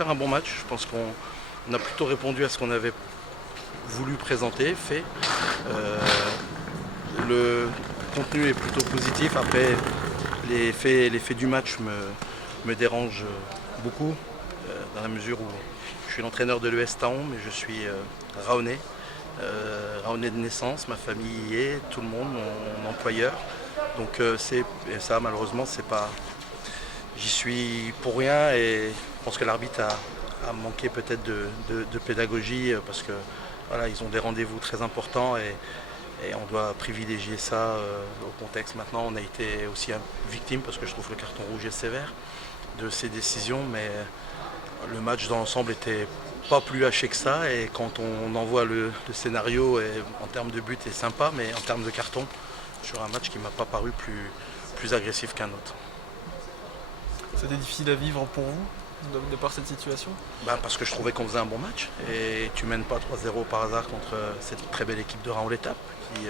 faire un bon match. Je pense qu'on a plutôt répondu à ce qu'on avait voulu présenter, fait. Le contenu est plutôt positif. Après, les faits du match me dérangent beaucoup, dans la mesure où je suis l'entraîneur de l'ES Taon, mais je suis Raonais. Raonais de naissance, ma famille y est, tout le monde, mon employeur. Donc ça malheureusement c'est pas. J'y suis pour rien et je pense que l'arbitre a manqué peut-être de pédagogie parce que voilà, ils ont des rendez-vous très importants et on doit privilégier ça au contexte. Maintenant on a été aussi victime parce que je trouve que le carton rouge est sévère de ces décisions, mais le match dans l'ensemble était pas plus haché que ça et quand on envoie le scénario en termes de but est sympa, mais en termes de carton sur un match qui m'a pas paru plus agressif qu'un autre. C'était difficile à vivre pour vous de par cette situation? Parce que je trouvais qu'on faisait un bon match et tu mènes pas 3-0 par hasard contre cette très belle équipe de Raon-l'Étape qui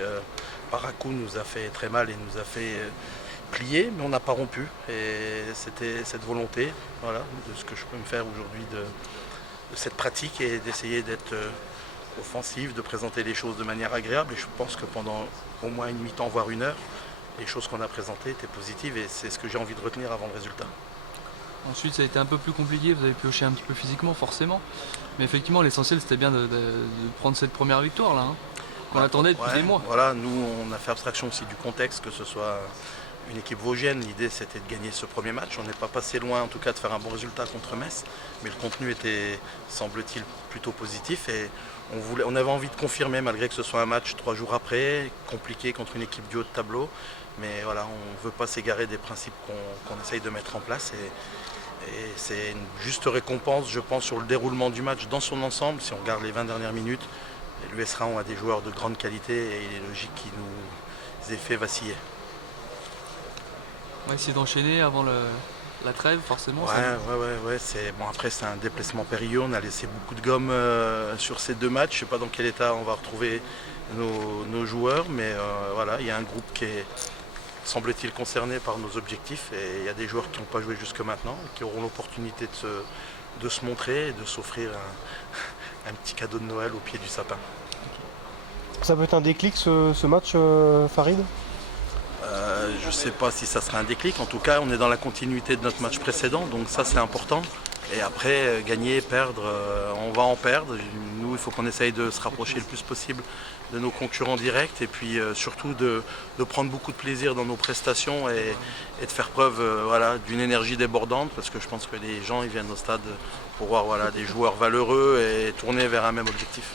par à coup nous a fait très mal et nous a fait plier, mais on n'a pas rompu et c'était cette volonté voilà, de ce que je peux me faire aujourd'hui de cette pratique et d'essayer d'être offensif, de présenter les choses de manière agréable et je pense que pendant au moins une mi-temps voire une heure les choses qu'on a présentées étaient positives et c'est ce que j'ai envie de retenir avant le résultat. Ensuite ça a été un peu plus compliqué, vous avez pioché un petit peu physiquement forcément, mais effectivement l'essentiel c'était bien de prendre cette première victoire là, hein, qu'on attendait depuis des mois. Voilà, nous on a fait abstraction aussi du contexte, que ce soit une équipe vosgienne, l'idée c'était de gagner ce premier match, on n'est pas passé loin en tout cas de faire un bon résultat contre Metz, mais le contenu était semble-t-il plutôt positif et on avait envie de confirmer malgré que ce soit un match 3 jours après, compliqué contre une équipe du haut de tableau, mais voilà, on ne veut pas s'égarer des principes qu'on essaye de mettre en place et c'est une juste récompense je pense sur le déroulement du match dans son ensemble, si on regarde les 20 dernières minutes, l'US Raon a des joueurs de grande qualité et il est logique qu'ils nous aient fait vaciller. On va essayer d'enchaîner avant la trêve forcément. Ouais. Après c'est un déplacement périlleux, on a laissé beaucoup de gomme sur ces 2 matchs. Je ne sais pas dans quel état on va retrouver nos joueurs, mais voilà, il y a un groupe qui est semble-t-il concerné par nos objectifs et il y a des joueurs qui n'ont pas joué jusque maintenant et qui auront l'opportunité de se montrer et de s'offrir un petit cadeau de Noël au pied du sapin. Ça peut être un déclic ce match, Farid? Je ne sais pas si ça sera un déclic, en tout cas on est dans la continuité de notre match précédent, donc ça c'est important. Et après, gagner, perdre, on va en perdre. Nous, il faut qu'on essaye de se rapprocher le plus possible de nos concurrents directs et puis surtout de prendre beaucoup de plaisir dans nos prestations et de faire preuve voilà, d'une énergie débordante parce que je pense que les gens ils viennent au stade pour voir voilà, des joueurs valeureux et tournés vers un même objectif.